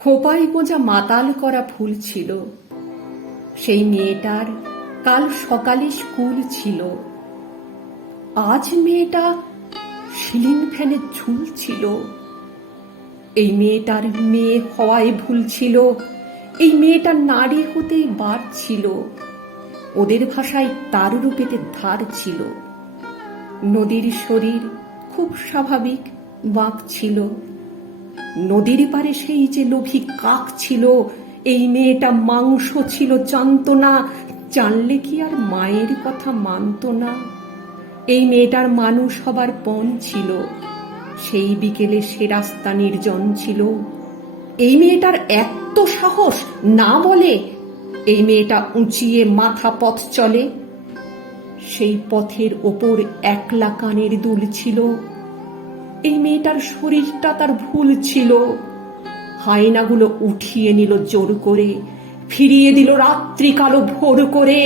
খোপাই গোজা মাতাল করা ফুল ছিল সেই মেয়েটার কাল সকালে স্কুল ছিল আজ মেয়েটা সিলিং ফ্যানে ঝুলছিল এই মেয়েটার মেয়ে হওয়ায় ভুল ছিল এই মেয়েটার নারী হতেই বার ছিল ওদের ভাষায় তার রূপেতে ধার ছিল নদীর শরীর খুব স্বাভাবিক বাঁক ছিল নদীর পারে সেই যে লোভী কাক ছিল এই মেয়েটা মাংস ছিল জানত না জানলে কি আর মায়ের কথা মানত না এই মেয়েটার মানুষ হবার পণ ছিল সেই বিকেলে সে রাস্তা নির্জন ছিল এই মেয়েটার এত সাহস না বলে এই মেয়েটা উঁচিয়ে মাথা পথ চলে সেই পথের ওপর একলা কানের দুল ছিল এই মেয়েটার শরীরটা তার ভুল ছিল হায়নাগুলো উঠিয়ে নিল জোর করে ফিরিয়ে দিল রাত্রিকালো ভোর করে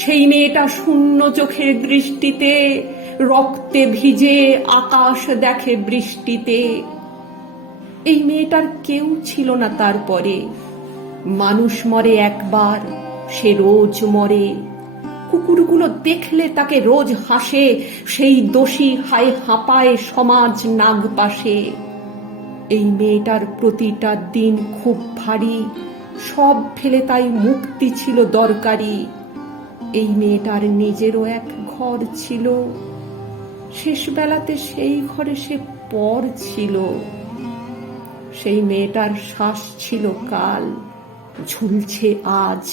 সেই মেয়েটা শূন্য চোখের দৃষ্টিতে রক্তে ভিজে আকাশ দেখে বৃষ্টিতে এই মেয়েটার কেউ ছিল না তারপরে মানুষ মরে একবার সে রোজ মরে কুকুরগুলো দেখলে তাকে রোজ হাসে সেই দোষী হায় হাঁপায় সমাজ নাগ পাশে এই মেয়েটার প্রতিটা দিন খুব ভারী সব ফেলে তাই মুক্তি ছিল দরকারি এই মেয়েটার নিজেরও এক ঘর ছিল শেষবেলাতে সেই ঘরে সে পর ছিল সেই মেয়েটার শ্বাস ছিল কাল ঝুলছে আজ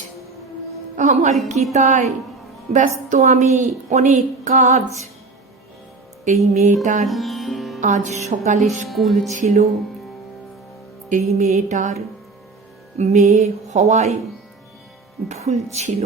আমার কি তাই ব্যস্ত আমি অনেক কাজ এই মেয়েটার আজ সকালে স্কুল ছিল এই মেয়েটার মেয়ে হওয়াই ভুল ছিল